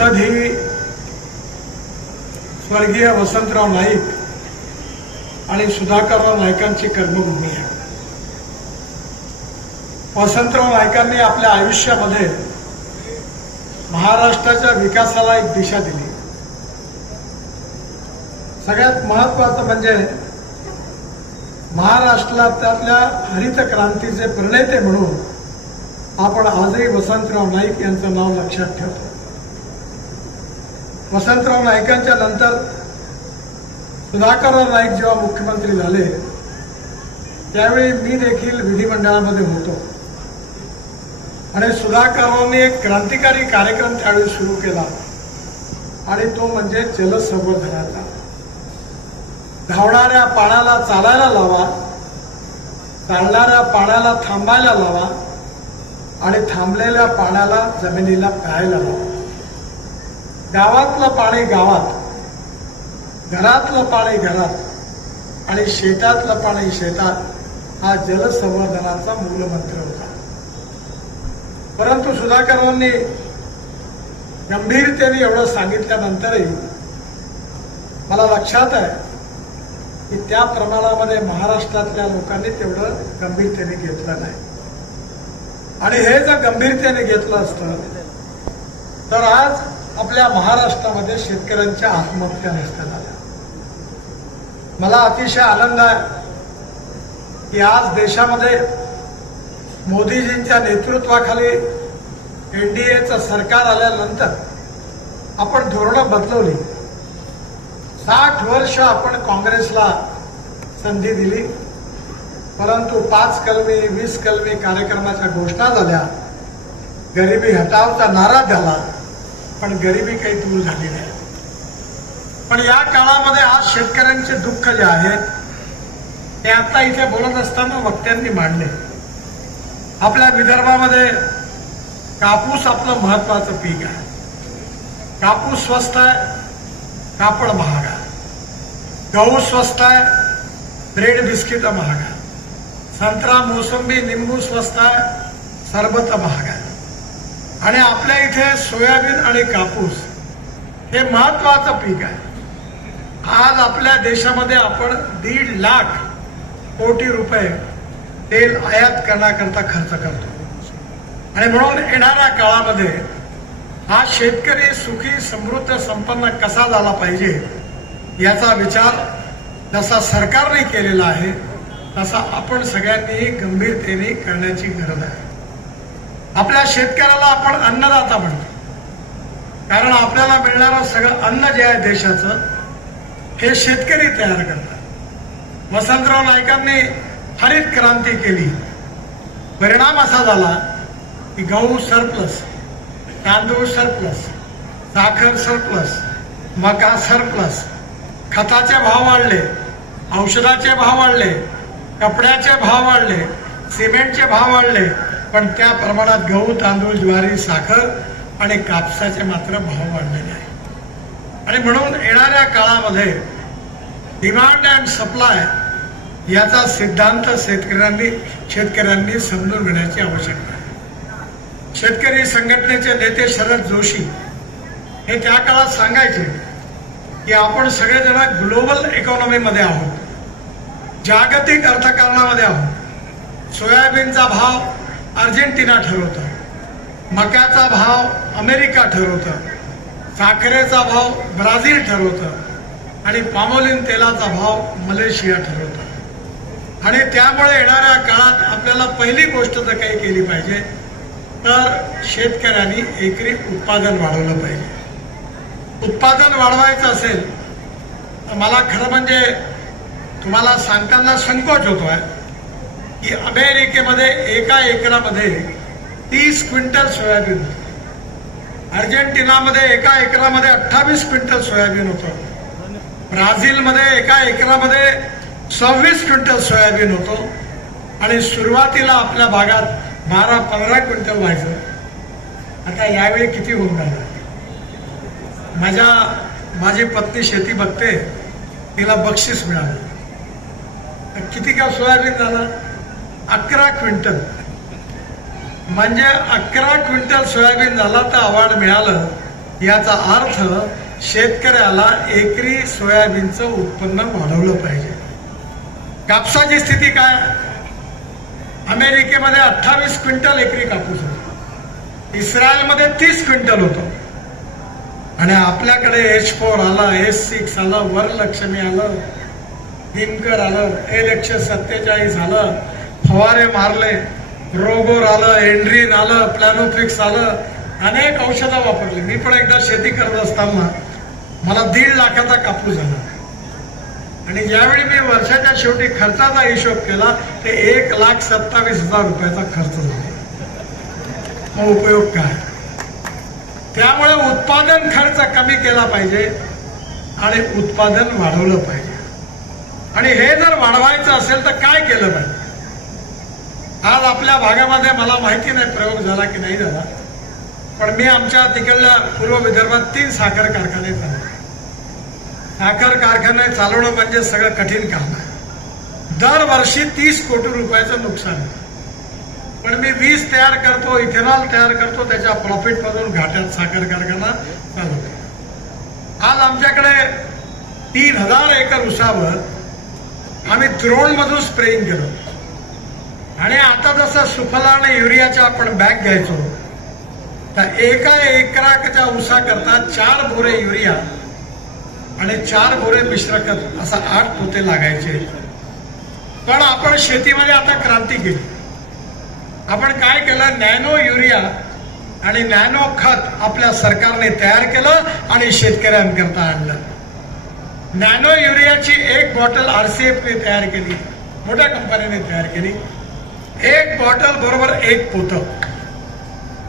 संसद ही स्वर्गीय वसंतराव नाईक आणि सुधाकरराव नाईकांची कर्मभूमी आहे. वसंतराव नाईकांनी आपल्या आयुष्यामध्ये महाराष्ट्राच्या विकासाला एक दिशा दिली. सगळ्यात महत्वाचं म्हणजे महाराष्ट्राला त्यातल्या हरित क्रांतीचे प्रणेते म्हणून आपण आजही वसंतराव नाईक यांचं नाव लक्षात ठेवतो. वसंतराव नाईकांच्या नंतर सुधाकरराव नाईक जेव्हा मुख्यमंत्री झाले त्यावेळी मी देखील विधिमंडळामध्ये होतो. आणि सुधाकरांनी एक क्रांतिकारी कार्यक्रम त्यावेळी सुरू केला. आणि तो म्हणजे जलसंवर्धनाचा. धावणाऱ्या पाण्याला चालायला लावा चालणाऱ्या पाण्याला थांबायला लावा आणि थांबलेल्या पाण्याला जमिनीला प्यायला लावा. गावातलं पाणी गावात घरातलं पाणी घरात आणि शेतातलं पाणी शेतात हा जलसंवर्धनाचा मूलमंत्र होता. परंतु सुधाकरांनी गंभीरतेने एवढं सांगितल्यानंतरही मला लक्षात आहे की त्या प्रमाणामध्ये महाराष्ट्रातल्या लोकांनी तेवढं गंभीरतेने घेतलं नाही. आणि हे जर गंभीरतेने घेतलं असतं तर आज आपल्या महाराष्ट्रामध्ये शेतकऱ्यांच्या आत्महत्या नसत्या झाल्या. मला अतिशय आनंद आहे की आज देशामध्ये मोदीजींच्या नेतृत्वाखाली एनडीएचं सरकार आल्यानंतर आपण धोरणं बदलवली. साठ वर्ष आपण काँग्रेसला संधी दिली परंतु पाच कलमी वीस कलमी कार्यक्रमाच्या घोषणा झाल्या. गरिबी हटावचा नारा झाला. पण गरिबी काही दूर झाली नाही. पण या काळामध्ये आज शेतकऱ्यांचे दुःख जे आहेत ते आता इथे बोलत असताना वक्त्यांनी मांडले. आपल्या विदर्भामध्ये कापूस आपलं महत्वाचं पीक आहे. कापूस स्वस्त आहे कापड महाग आहे. गहू स्वस्त आहे ब्रेड बिस्किट महाग आहे. संत्रा मोसंबी निंबू स्वस्त आहे सरबत महाग आहे. आणि आपल्या इथे सोयाबीन आणि कापूस हे महत्वाचं पीक आहे. आज आपल्या देशामध्ये आपण दीड लाख कोटी रुपये तेल आयात करण्याकरता खर्च करतो. आणि म्हणून येणाऱ्या काळामध्ये हा शेतकरी सुखी समृद्ध संपन्न कसा झाला पाहिजे याचा विचार जसा सरकारने केलेला आहे तसा आपण सगळ्यांनी गंभीरतेने करण्याची गरज आहे. आपल्या शेतकऱ्याला आपण अन्नदाता म्हणतो. कारण आपल्याला मिळणारं सगळं अन्न जे आहे देशाचं हे शेतकरी तयार करतात. वसंतराव नाईकांनी हरित क्रांती केली. परिणाम असा झाला की गहू सरप्लस तांदूळ सरप्लस साखर सरप्लस मका सरप्लस खताचे भाव वाढले औषधाचे भाव वाढले कपड्याचे भाव वाढले सिमेंटचे भाव वाढले पण त्या प्रमाणात गहू तांदूळ ज्वारी साखर आणि कापसाचे मात्र भाव वाढलेले आहे आणि म्हणून येणाऱ्या काळामध्ये डिमांड अँड सप्लाय याचा सिद्धांत शेतकऱ्यांनी शेतकऱ्यांनी समजून घेण्याची आवश्यकता आहे. शेतकरी संघटनेचे नेते शरद जोशी हे त्या काळात सांगायचे की आपण सगळेजण ग्लोबल इकॉनॉमीमध्ये आहोत. जागतिक अर्थकारणामध्ये आहोत. सोयाबीनचा भाव अर्जेंटिना ठरवतं मक्याचा भाव अमेरिका ठरवतं साखरेचा भाव ब्राझील ठरवतं आणि पामोलिन तेलाचा भाव मलेशिया ठरवतं आणि त्यामुळे येणाऱ्या काळात आपल्याला पहिली गोष्ट जर काही केली पाहिजे तर शेतकऱ्यांनी एकरी उत्पादन वाढवलं पाहिजे. उत्पादन वाढवायचं असेल तर मला खरं म्हणजे तुम्हाला सांगताना संकोच होतो आहे की अमेरिकेमध्ये एका एकरामध्ये तीस क्विंटल सोयाबीन होतं. अर्जेंटिनामध्ये एका एकरामध्ये अठ्ठावीस क्विंटल सोयाबीन होतं. ब्राझीलमध्ये एका एकरामध्ये सव्वीस क्विंटल सोयाबीन होतो. आणि सुरुवातीला आपल्या भागात बारा पंधरा क्विंटल व्हायचं. आता यावेळी किती होऊन राहिलं? माझ्या माझी पत्नी शेती बघते. तिला बक्षीस मिळालं. किती का सोयाबीन झाला? अकरा क्विंटल. म्हणजे अकरा क्विंटल सोयाबीन झाला तर अवॉर्ड मिळालं. याचा अर्थ शेतकऱ्याला एकरी सोयाबीनचं उत्पन्न वाढवलं पाहिजे. कापसाची स्थिती काय? अमेरिकेमध्ये अठ्ठावीस क्विंटल एकरी कापूस होतो. इस्रायलमध्ये तीस क्विंटल होतो. आणि आपल्याकडे एच फोर आला एस सिक्स आलं वरलक्ष्मी आलं दिनकर आलं एल एकशे सत्तेचाळीस आलं फवारे मारले रोगोर आलं एंड्रीन आलं प्लॅनोफिक्स आलं अनेक औषधं वापरली. मी पण एकदा शेती करत असताना मला दीड लाखाचा कापूस झाला आणि ज्यावेळी मी वर्षाच्या शेवटी खर्चाचा हिशोब केला ते एक लाख सत्तावीस हजार रुपयाचा खर्च झाला. मग उपयोग काय? त्यामुळे उत्पादन खर्च कमी केला पाहिजे आणि उत्पादन वाढवलं पाहिजे. आणि हे जर वाढवायचं असेल तर काय केलं पाहिजे? आज आपल्या भागामध्ये मला माहिती नाही प्रयोग झाला की नाही झाला. पण मी आमच्या तिकडल्या पूर्व विदर्भात तीन साखर कारखाने चालवले. साखर कारखाने चालवणं म्हणजे सगळं कठीण काम आहे. दरवर्षी तीस कोटी रुपयाचं नुकसान आहे. पण मी वीज तयार करतो इथेनॉल तयार करतो त्याच्या प्रॉफिट मधून घाट्यात साखर कारखाना चालवतो. आज आमच्याकडे तीन हजार एकर उसावर आम्ही द्रोणमधून स्प्रेइंग केलं आणि आता जसं सुफला आणि युरियाच्या आपण बॅग घ्यायचो तर एका एकराच्या उसा करता चार बोरे युरिया आणि चार बोरे मिश्र खत असा आठ पोते लागायचे. पण आपण शेतीमध्ये आता क्रांती केली. आपण काय केलं? नॅनो युरिया आणि नॅनो खत आपल्या सरकारने तयार केलं आणि शेतकऱ्यांकरता आणलं. नॅनो युरियाची एक बॉटल आरसीएफने तयार केली. मोठ्या कंपनीने तयार केली. एक बॉटल बरोबर एक पोत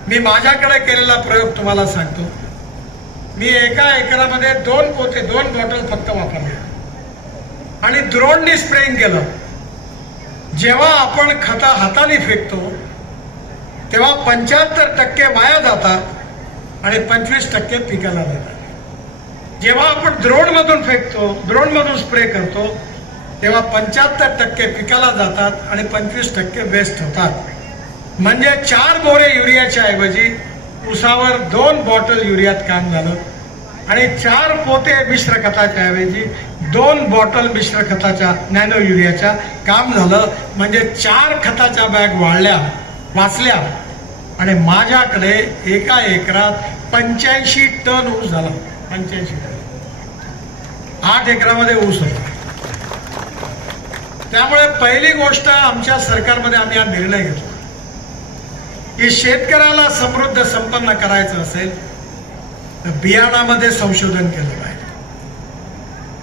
मी माझ्याकडे केलेला प्रयोग तुम्हाला सांगतो. मी एका एकरामध्ये दोन पोते दोन बॉटल फक्त वापरले आणि द्रोणनी स्प्रेंग केलं. जेव्हा आपण खता हाताने फेकतो तेव्हा पंच्याहत्तर टक्के वाया जातात आणि पंचवीस टक्के पिकाला जातात जेव्हा आपण द्रोणमधून फेकतो द्रोणमधून स्प्रे करतो तेव्हा पंच्याहत्तर टक्के पिकाला जातात आणि पंचवीस टक्के वेस्ट होतात. म्हणजे चार बोरे युरियाच्या ऐवजी उसावर दोन बॉटल युरियात काम झालं. आणि चार पोते मिश्र खताच्या ऐवजी दोन बॉटल मिश्र खताच्या नॅनो युरियाच्या काम झालं. म्हणजे चार खताच्या बॅग वाढल्या वाचल्या. आणि माझ्याकडे एका एकरात पंच्याऐंशी टन ऊस झाला. पंच्याऐंशी टन. आठ एकरामध्ये ऊस होता. त्यामुळे पहिली गोष्ट आमच्या सरकारमध्ये आम्ही हा निर्णय घेतला. की शेतकऱ्याला समृद्ध संपन्न करायचं असेल तर बियाणामध्ये संशोधन केलं पाहिजे.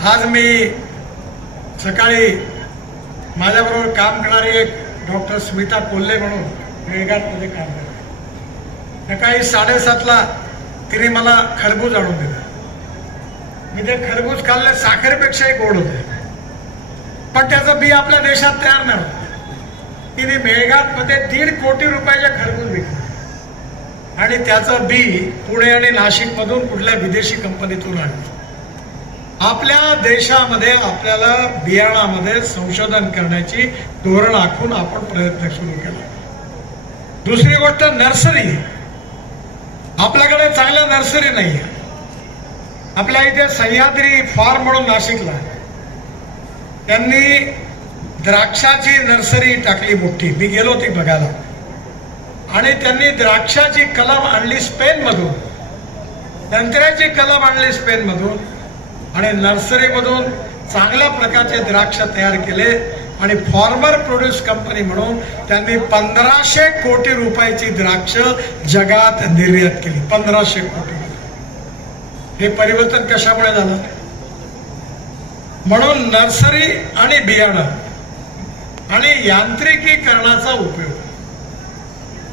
आज मी सकाळी माझ्याबरोबर काम करणारी एक डॉक्टर स्मिता कोल्हे म्हणून मेळघाटमध्ये काम करते. सकाळी साडेसातला तिने मला खरबूज आणून दिलं. मी ते खरबूज खाल्ले साखरेपेक्षाही गोड होते. पण त्याचं बी आपल्या देशात तयार नाही तिने मेळघाटमध्ये दीड कोटी रुपयाच्या खरगून विकले. आणि त्याचं बी पुणे आणि नाशिकमधून कुठल्या विदेशी कंपनीतून आणलं. आपल्या देशामध्ये आपल्याला बियाणामध्ये संशोधन करण्याची धोरण आखून आपण प्रयत्न सुरू केला. दुसरी गोष्ट नर्सरी. आपल्याकडे चांगल्या नर्सरी नाही आपल्या इथे सह्याद्री फार्म म्हणून नाशिकला आहे. त्यांनी द्राक्षाची नर्सरी टाकली मोठी. मी गेलो ती बघायला. आणि त्यांनी द्राक्षाची कलम आणली स्पेन मधून संत्र्याची कलम आणली स्पेन मधून आणि नर्सरीमधून चांगल्या प्रकारचे द्राक्ष तयार केले. आणि फॉर्मर प्रोड्यूस कंपनी म्हणून त्यांनी पंधराशे कोटी रुपयाची द्राक्ष जगात निर्यात केली. पंधराशे कोटी. हे परिवर्तन कशामुळे झालं? म्हणून नर्सरी आणि बियाणं आणि यांत्रिकीकरणाचा उपयोग.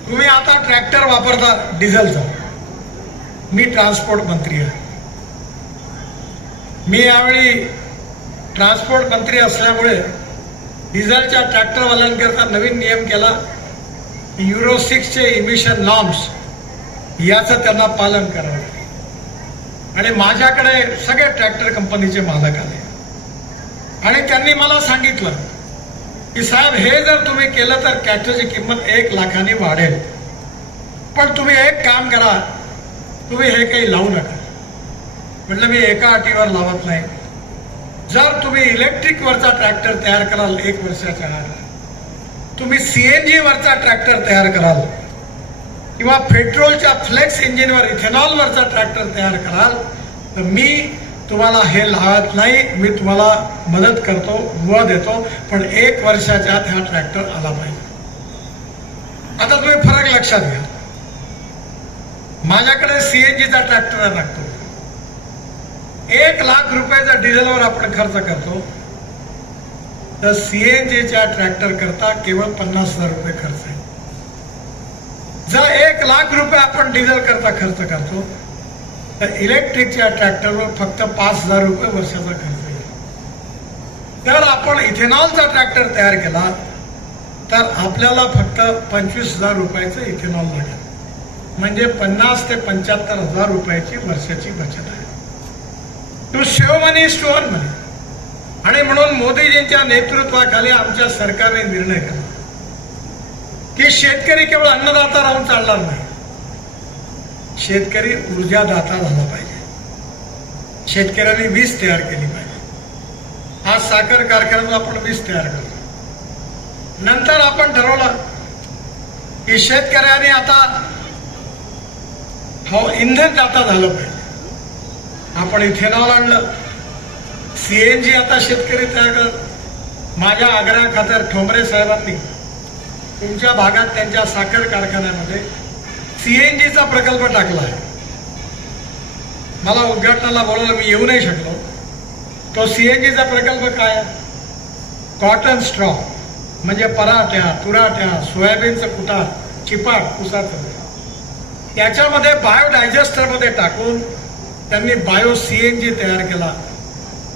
तुम्ही आता ट्रॅक्टर वापरता डिझेलचा. मी ट्रान्सपोर्ट मंत्री आहे. मी यावेळी ट्रान्सपोर्ट मंत्री असल्यामुळे डिझेलच्या ट्रॅक्टरवाल्यांकरता नवीन नियम केला. युरो सिक्सचे इमिशन नॉर्म्स याचं त्यांना पालन करावं. आणि माझ्याकडे सगळे ट्रॅक्टर कंपनीचे मालक आले आणि त्यांनी मला सांगितलं की साहेब हे जर तुम्ही केलं तर ट्रॅक्टरची किंमत एक लाखाने वाढेल. पण तुम्ही एक काम करा तुम्ही हे काही लावू नका. म्हटलं मी एका अटीवर लावत नाही. जर तुम्ही इलेक्ट्रिकवरचा ट्रॅक्टर तयार कराल एक वर्षाच्या आत तुम्ही सीएनजी वरचा ट्रॅक्टर तयार कराल किंवा पेट्रोलच्या फ्लेक्स इंजिनवर इथेनॉलवरचा ट्रॅक्टर तयार कराल तर मी तुम्हाला हे लावत नाही मी तुम्हाला मदत करतो व देतो पण एक वर्षाच्या आत हा ट्रॅक्टर आला पाहिजे. आता तुम्ही फरक लक्षात घ्या. माझ्याकडे सीएनजीचा ट्रॅक्टर लागतो एक लाख रुपयाचा डिझेलवर आपण खर्च करतो. तर सीएनजीच्या ट्रॅक्टर करता केवळ पन्नास हजार रुपये खर्च आहे. जर एक लाख रुपये आपण डिझेल करता खर्च करतो तर इलेक्ट्रिकच्या ट्रॅक्टरवर फक्त पाच हजार रुपये वर्षाचा खर्च येईल. जर आपण इथेनॉलचा ट्रॅक्टर तयार केला तर आपल्याला फक्त पंचवीस हजार रुपयाचं इथेनॉल लागेल म्हणजे पन्नास ते पंच्याहत्तर हजार रुपयाची वर्षाची बचत आहे. टू शेव मनी स्टोअर मनी आणि म्हणून मोदीजींच्या नेतृत्वाखाली आमच्या सरकारने निर्णय केला. की शेतकरी केवळ अन्नदाता राहून चालणार नाही. शेतकरी ऊर्जादाता झाला पाहिजे. शेतकऱ्यांनी वीज तयार केली पाहिजे. आज साखर कारखान्यात आपण वीज तयार करतो. नंतर आपण ठरवलं की शेतकऱ्यांनी आता हो इंधन जाता झालं पाहिजे. आपण इथेनॉल आणलं. सीएनजी आता शेतकरी तयार करत माझ्या आग्रह ठोंबरे साहेबांनी तुमच्या भागात त्यांच्या साखर कारखान्यामध्ये सीएनजीचा प्रकल्प टाकला आहे मला उद्घाटनाला बोलायला मी येऊ नाही शकलो. तो सीएनजीचा प्रकल्प काय? आहे कॉटन स्ट्रॉ म्हणजे पराठ्या तुराठ्या सोयाबीनचं कुटार चिपाट कुसाचं याच्यामध्ये बायोडायजेस्टरमध्ये टाकून त्यांनी बायो सीएनजी तयार केला.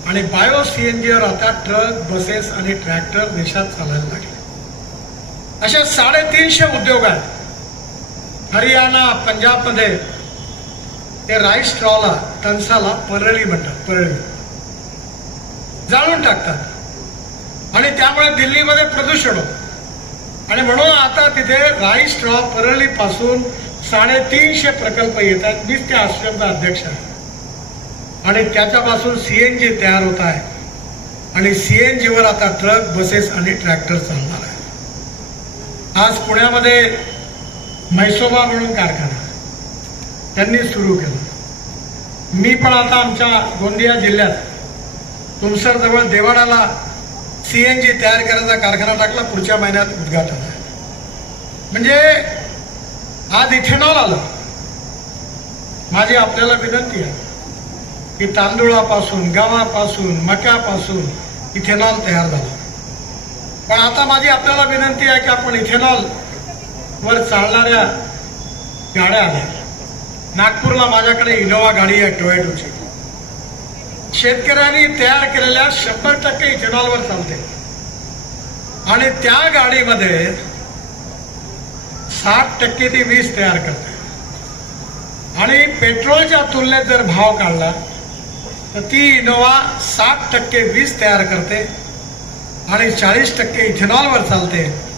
आणि बायो सीएनजीवर आता ट्रक बसेस आणि ट्रॅक्टर देशात चालायला लागले. असे साडेतीनशे उद्योग आहेत. हरियाणा पंजाबमध्ये ते राईस स्ट्रॉला तणसाला परळी म्हणतात परळी. जाळून टाकतात. आणि त्यामुळे दिल्लीमध्ये प्रदूषण होतं. आणि म्हणून आता तिथे राईस स्ट्रॉ परळी पासून साडेतीनशे प्रकल्प येत आहेत. मीच त्या आश्रमचा अध्यक्ष आहे. आणि त्याच्यापासून सीएनजी तयार होत आहे. आणि सीएनजीवर आता ट्रक बसेस आणि ट्रॅक्टर चालणार आहे. आज पुण्यामध्ये म्हैसोबा म्हणून कारखाना. त्यांनी सुरू केलं. मी पण आता आमच्या गोंदिया जिल्ह्यात तुमसरजवळ देवाडाला सी एन जी तयार करायचा कारखाना टाकला पुढच्या महिन्यात उद्घाटन. म्हणजे आज इथेनॉल आलं. माझी आपल्याला विनंती आहे की तांदूळापासून गव्हापासून मक्यापासून इथेनॉल तयार झालं. पण आता माझी आपल्याला विनंती आहे की आपण इथेनॉल वर चालणाऱ्या गाड्या आल्या. नागपूरला माझ्याकडे इनोवा गाडी आहे टोयटोची. शेतकऱ्यांनी तयार केलेल्या शंभर टक्के इथेनॉलवर चालते. आणि त्या गाडीमध्ये साठ टक्के ती वीज तयार करते. आणि पेट्रोलच्या तुलनेत जर भाव काढला तर ती इनोवा साठ टक्के वीज तयार करते आणि चाळीस टक्के इथेनॉलवर चालते.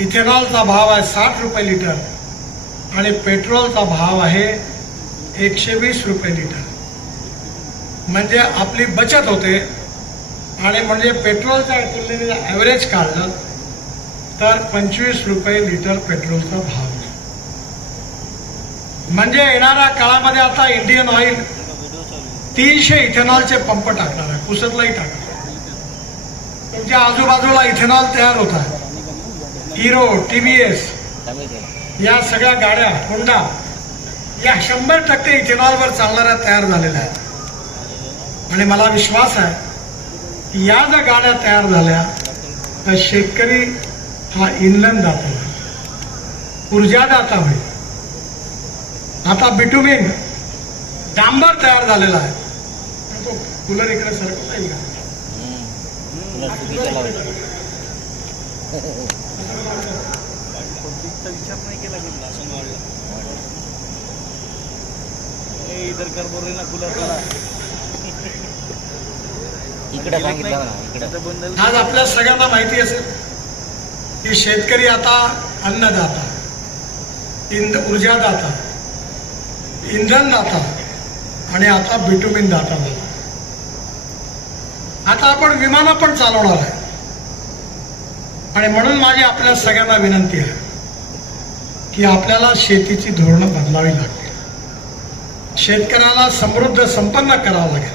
इथेनॉलचा भाव आहे साठ रुपये लिटर आणि पेट्रोलचा भाव आहे एकशे वीस रुपये लिटर. म्हणजे आपली बचत होते आणि म्हणजे पेट्रोलच्या तुलनेने ॲव्हरेज काढलं तर पंचवीस रुपये लिटर पेट्रोलचा भाव. म्हणजे येणाऱ्या काळामध्ये आता इंडियन ऑइल तीनशे इथेनॉलचे पंप टाकणार आहे कुसतलाही टाकणार तुमच्या आजूबाजूला इथेनॉल तयार होत आहे. हिरो टीव्हीएस या सगळ्या गाड्या होंडा या शंभर टक्के इथेनॉलवर चालणाऱ्या तयार झालेल्या आहेत. आणि मला विश्वास आहे की या ज्या गाड्या तयार झाल्या तर शेतकरी हा इंधन दाता होईल ऊर्जादाता होईल. आता बिटुमिन डांबर तयार झालेला आहे. तो कूलर इकडे सरकता येईल का? विचार नाही केला मी भाषण वाढलं ए, इधर कर बोल रहे ना कूलर करा इकडे सांगितलं ना इकडे. आता बंद आज आपल्या सगळ्यांना माहिती असेल की शेतकरी आता अन्नदाता इंध ऊर्जादाता इंधन दाता आणि आता बिटुमिन दाता झाला. आता आपण विमानं पण चालवणार आहे. आणि म्हणून माझी आपल्या सगळ्यांना विनंती आहे की आपल्याला शेतीची धोरणं बदलावी लागतील. शेतकऱ्याला समृद्ध संपन्न करावं लागेल.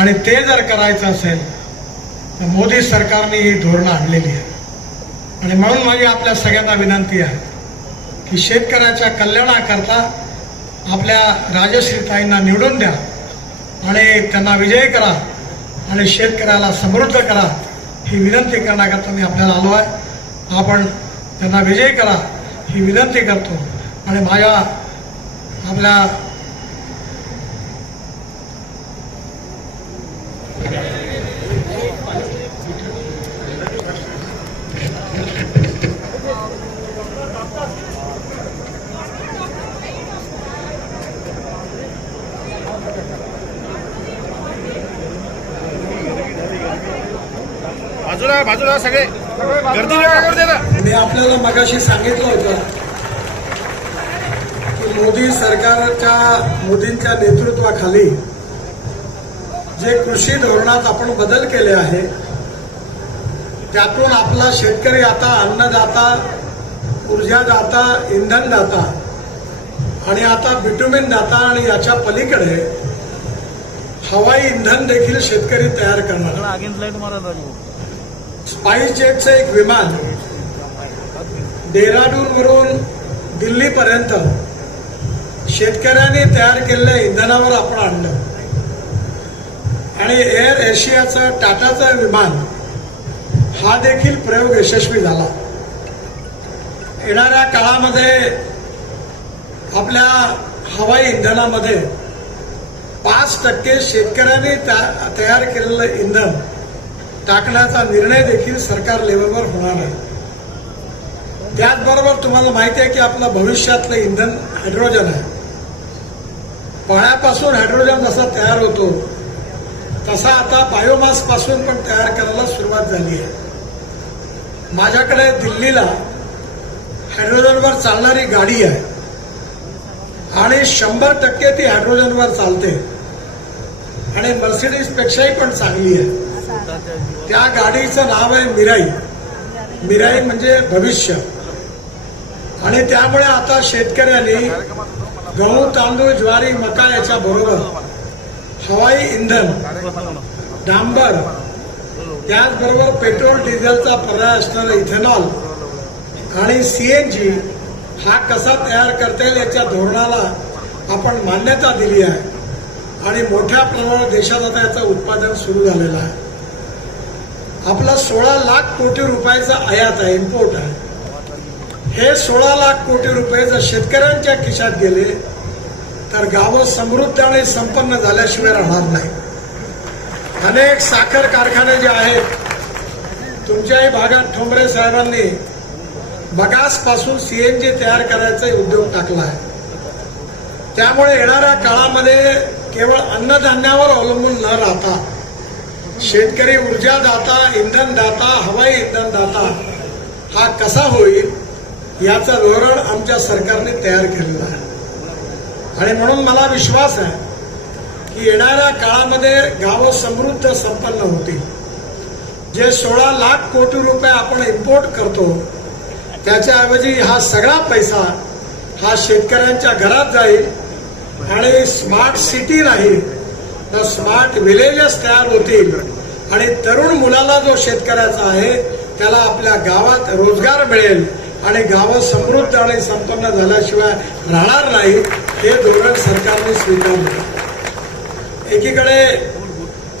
आणि ते जर करायचं असेल तर मोदी सरकारने ही धोरणं आणलेली आहे आणि म्हणून माझी आपल्या सगळ्यांना विनंती आहे की शेतकऱ्याच्या कल्याणाकरता आपल्या राजश्रीताईंना निवडून द्या आणि त्यांना विजय करा आणि शेतकऱ्याला समृद्ध करा. ही विनंती करण्याकरता मी आपल्याला आलो आहे. आपण त्यांना विजयी करा. ही विनंती करतो. आणि माझ्या आपल्या बाजूला बाजूला सगळे. गर्दी नका करू दे ना मी आपल्याला मगाशी सांगितलं होतं की मोदी सरकारच्या मोदींच्या नेतृत्वाखाली जे कृषी धोरणात आपण बदल केले आहे त्यातून आपला शेतकरी आता अन्नदाता ऊर्जादाता इंधनदाता आणि आता बिटुमिन दाता आणि याच्या पलीकडे हवाई इंधन देखील शेतकरी तयार करणार. स्पाईसजेटचं स्पाईस जेटचं एक विमान डेहराडून वरून दिल्लीपर्यंत शेतकऱ्यांनी तयार केलेल्या इंधनावर आपण आणलं. आणि एअर एशियाचं टाटाचं विमान हा देखील प्रयोग यशस्वी झाला. येणाऱ्या काळामध्ये आपल्या हवाई इंधनामध्ये पाच टक्के शेतकऱ्यांनी तयार केलेलं इंधन टाकण्याचा निर्णय देखील सरकार लेवलवर होणार आहे. त्याचबरोबर तुम्हाला माहिती आहे की आपलं भविष्यातलं इंधन हायड्रोजन आहे. पाण्यापासून हायड्रोजन जसा तयार होतो तसा आता बायोमासपासून पण तयार करायला सुरुवात झाली आहे. माझ्याकडे दिल्लीला हायड्रोजनवर चालणारी गाडी आहे. आणि शंभर टक्के ती हायड्रोजनवर चालते. आणि मर्सिडीज पेक्षाही पण चांगली आहे. त्या गाडीचं नाव आहे मिराई. मिराई म्हणजे भविष्य. आणि त्यामुळे आता शेतकऱ्यांनी गहू तांदूळ ज्वारी मका याच्या बरोबर हवाई इंधन डांबर त्याचबरोबर पेट्रोल डिझेलचा पर्याय असणारा इथेनॉल आणि सीएनजी हा कसा तयार करता येईल याच्या धोरणाला आपण मान्यता दिली आहे. आणि मोठ्या प्रमाणात देशात आता याचं उत्पादन सुरू झालेलं आहे. आपला सोळा लाख कोटी रुपयाचा आयात आहे इम्पोर्ट आहे. हे सोळा लाख कोटी रुपये जर शेतकऱ्यांच्या खिशात गेले तर गावं समृद्ध आणि संपन्न झाल्याशिवाय राहणार नाही. अनेक साखर कारखाने जे आहेत तुमच्याही भागात ठोंबरे साहेबांनी बगासपासून सीएनजी तयार करायचा उद्योग टाकला आहे. त्यामुळे येणाऱ्या काळामध्ये केवळ अन्नधान्यावर अवलंबून न राहता शेतकरी ऊर्जादाता इंधनदाता हवाई इंधनदाता हा कसा होईल याचं धोरण आमच्या सरकारने तयार केलेलं आहे. आणि म्हणून मला विश्वास आहे की येणाऱ्या काळामध्ये गावं समृद्ध संपन्न होतील. जे सोळा लाख कोटी रुपये आपण इम्पोर्ट करतो त्याच्याऐवजी हा सगळा पैसा हा शेतकऱ्यांच्या घरात जाईल आणि स्मार्ट सिटी नाही तर स्मार्ट विलेजेस तयार होतील. आणि तरुण मुलाला जो शेतकऱ्याचा आहे त्याला आपल्या गावात रोजगार मिळेल. आणि गावं समृद्ध आणि संपन्न झाल्याशिवाय राहणार नाही हे धोरण सरकारने स्वीकारलं. एकीकडे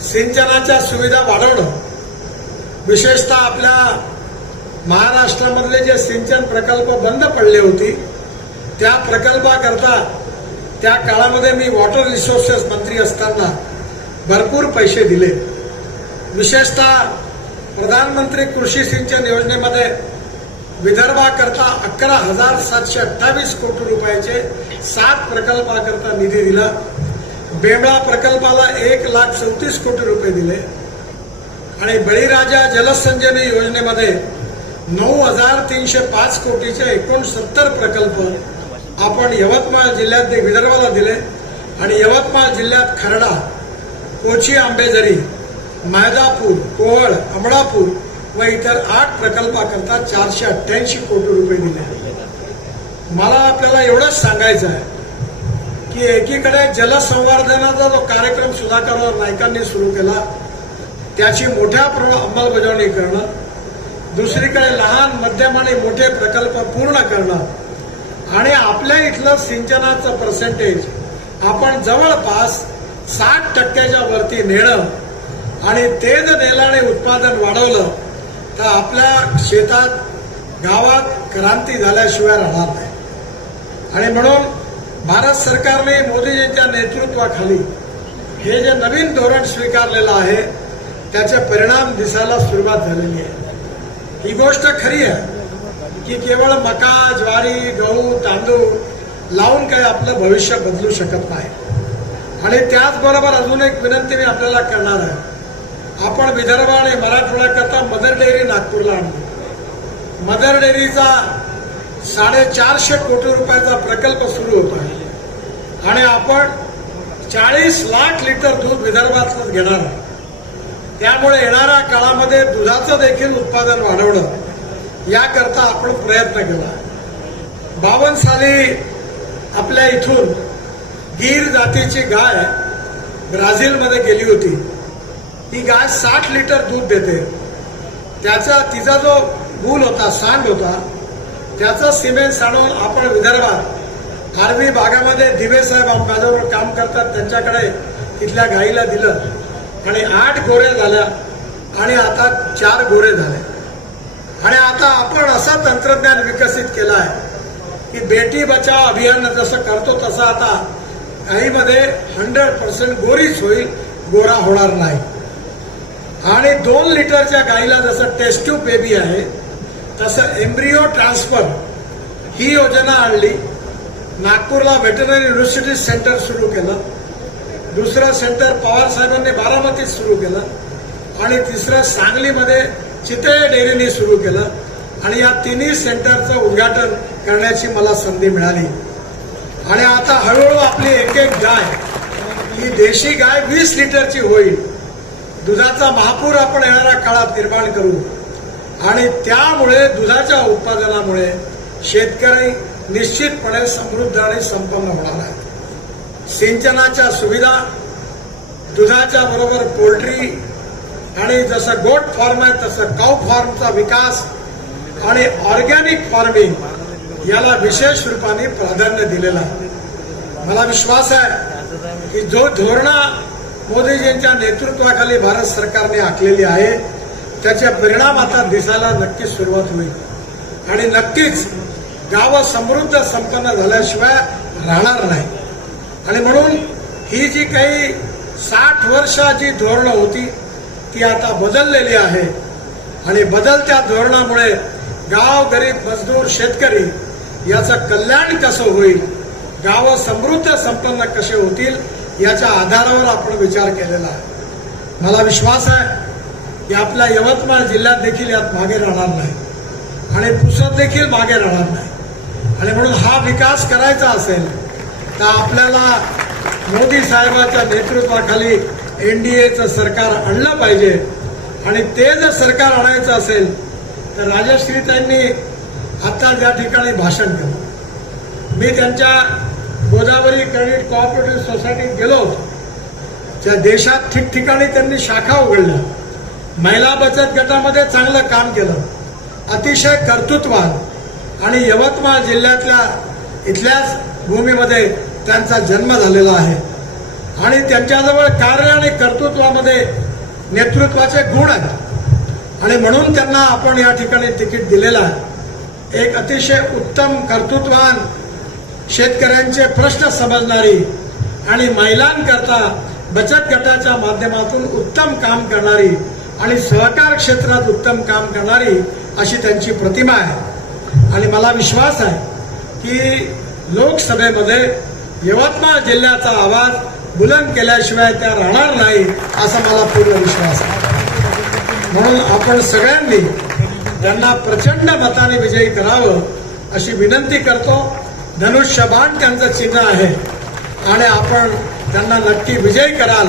सिंचनाच्या सुविधा वाढवणं विशेषतः आपल्या महाराष्ट्रामधले जे सिंचन प्रकल्प बंद पडले होते त्या प्रकल्पाकरता त्या काळामध्ये मी वॉटर रिसोर्सेस मंत्री असताना भरपूर पैसे दिले. विशेषतः प्रधानमंत्री कृषी सिंचन योजनेमध्ये विदर्भाकरता अकरा हजार सातशे अठ्ठावीस कोटी रुपयाचे सात प्रकल्पाकरता निधी दिला. बेंबळा प्रकल्पाला एक लाख चौतीस कोटी रुपये दिले. आणि बळीराजा जलसंजनी योजनेमध्ये नऊ हजार तीनशे पाच कोटीचे एकोणसत्तर प्रकल्प आपण यवतमाळ जिल्ह्यात ते विदर्भाला दिले आणि यवतमाळ जिल्ह्यात खर्डा कोची आंबेझरी मैदापूर कोहळ अमळापूर व इतर आठ प्रकल्पाकरता चारशे अठ्ठ्याऐंशी कोटी रुपये दिले. मला आपल्याला एवढंच सांगायचं आहे की एकीकडे जलसंवर्धनाचा जो कार्यक्रम सुधाकर नायकांनी सुरू केला त्याची मोठ्या प्रमाणात अंमलबजावणी करणं दुसरीकडे लहान मध्यम आणि मोठे प्रकल्प पूर्ण करणं आणि आपल्या इथलं सिंचनाचं पर्सेंटेज आपण जवळपास साठ टक्क्याच्या वरती नेणं आणि ते जर नेलं आणि उत्पादन वाढवलं तर आपल्या शेतात गावात क्रांती झाल्याशिवाय राहणार नाही. आणि म्हणून भारत सरकारने मोदीजींच्या नेतृत्वाखाली हे जे नवीन धोरण स्वीकारलेलं आहे त्याचे परिणाम दिसायला सुरुवात झालेली आहे. ही गोष्ट खरी आहे. की केवळ मका ज्वारी गहू तांदूळ लावून काही आपलं भविष्य बदलू शकत नाही. आणि त्याचबरोबर अजून एक विनंती मी आपल्याला करणार आहे. आपण विदर्भ आणि मराठवाड्याकरता मदर डेअरी नागपूरला आणली मदर डेअरीचा साडेचारशे कोटी रुपयाचा प्रकल्प सुरू होत आहे आणि आपण चाळीस लाख लिटर दूध विदर्भातच घेणार आहे त्यामुळे येणाऱ्या काळामध्ये दुधाचं देखील उत्पादन वाढवणं याकरता आपण प्रयत्न केला. बावन्न साली आपल्या इथून गीर जातीची गाय ब्राझीलमध्ये गेली होती. ती गाय साठ लिटर दूध देते. त्याचा तिचा जो मूल होता सांड होता त्याचं सिमेंट सांडून आपण विदर्भात आर्वी भागामध्ये दिवेसाहेब माझ्याबरोबर काम करतात त्यांच्याकडे तिथल्या गाईला दिलं. आणि आठ गोरे झाल्या आणि आता चार गोरे झाले. आणि आता आपण असं तंत्रज्ञान विकसित केलं आहे की बेटी बचाव अभियान जसं करतो तसं आता गाईमध्ये हंड्रेड पर्सेंट गोरीच होईल गोरा होणार नाही. आणि दोन लिटरच्या गाईला जसं टेस्ट्यू बेबी आहे तसं एम्ब्रिओ ट्रान्सफर ही योजना आणली. नागपूरला व्हेटनरी युनिव्हर्सिटी सेंटर सुरू केलं. दुसरं सेंटर पवार साहेबांनी बारामतीत सुरू केलं. आणि तिसरं सांगलीमध्ये चितळे डेअरीने सुरू केलं आणि या तिन्ही सेंटरचं उद्घाटन करण्याची मला संधी मिळाली. आणि आता हळूहळू आपली एक एक गाय ही देशी गाय वीस लिटरची होईल. दुधाचा महापूर आपण येणाऱ्या काळात निर्माण करू. आणि त्यामुळे दुधाच्या उत्पादनामुळे शेतकरी निश्चितपणे समृद्ध आणि संपन्न होणार आहे. सिंचनाच्या सुविधा दुधाच्या बरोबर पोल्ट्री आणि जसं गोट फार्म आहे तसं काऊ फार्मचा विकास आणि ऑर्गॅनिक फार्मिंग याला विशेष रूपाने प्राधान्य दिलेलं आहे. मला विश्वास आहे की जो धोरणा मोदीजींच्या नेतृत्वाखाली भारत सरकारने आखलेली आहे त्याचे परिणाम आता दिसायला नक्कीच सुरुवात होईल. आणि नक्कीच गावं समृद्ध संपन्न झाल्याशिवाय राहणार नाही. आणि म्हणून ही जी काही साठ वर्षाची धोरणं होती ती आता बदललेली आहे. आणि बदलत्या धोरणामुळे गाव गरीब मजदूर शेतकरी याचं कल्याण कसं होईल गावं समृद्ध संपन्न कसे होतील याच्या आधारावर आपण विचार केलेला आहे. मला विश्वास आहे की आपल्या यवतमाळ जिल्ह्यात देखील यात मागे राहणार नाही. आणि पुसत देखील मागे राहणार नाही. आणि म्हणून हा विकास करायचा असेल तर आपल्याला मोदी साहेबांच्या नेतृत्वाखाली एनडीएचं सरकार आणलं पाहिजे आणि ते जर सरकार आणायचं असेल तर राजश्रीताईंनी आता ज्या ठिकाणी भाषण केलं. मी त्यांच्या गोदावरी क्रेडिट कोऑपरेटिव्ह सोसायटीत गेलो होतो. त्या देशात ठिकठिकाणी त्यांनी शाखा उघडल्या महिला बचत गटामध्ये चांगलं काम केलं अतिशय कर्तृत्वान आणि यवतमाळ जिल्ह्यातल्या इथल्याच भूमीमध्ये त्यांचा जन्म झालेला आहे. आणि त्यांच्याजवळ कार्य आणि कर्तृत्वामध्ये नेतृत्वाचे गुण आहेत. आणि म्हणून त्यांना आपण या ठिकाणी तिकीट दिलेलं आहे. एक अतिशय उत्तम कर्तृत्वान शेतकऱ्यांचे प्रश्न समजणारी आणि महिलांकरता बचत गटाच्या माध्यमातून उत्तम काम करणारी आणि सहकार क्षेत्रात उत्तम काम करणारी अशी त्यांची प्रतिमा आहे. आणि मला विश्वास आहे की लोकसभेमध्ये यवतमाळ जिल्ह्याचा आवाज बुलंद केल्याशिवाय त्या राहणार नाही असा मला पूर्ण विश्वास आहे. म्हणून आपण सगळ्यांनी त्यांना प्रचंड मताने विजयी करावं अशी विनंती करतो. धनुष्यबाण त्यांचं चिन्ह आहे. आणि आपण त्यांना नक्की विजयी कराल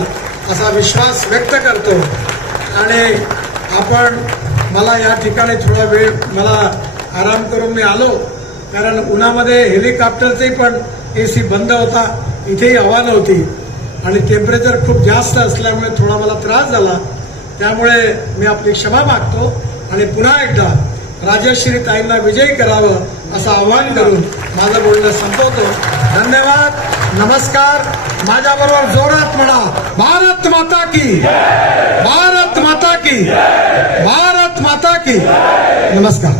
असा विश्वास व्यक्त करतो. आणि आपण मला या ठिकाणी थोडा वेळ मला आराम करून मी आलो. कारण उन्हामध्ये हेलिकॉप्टरचे पण ए सी बंद होता इथेही हवा नव्हती. आणि टेम्परेचर खूप जास्त असल्यामुळे थोडा मला त्रास झाला. त्यामुळे मी आपली क्षमा मागतो आणि पुन्हा एकदा राजश्री ताईंना विजयी करावं असं आवाहन करून माझं बोलणं संपवतो. धन्यवाद. नमस्कार. माझ्याबरोबर जोरात म्हणा भारत माता की भारत माता की भारत माता की नमस्कार.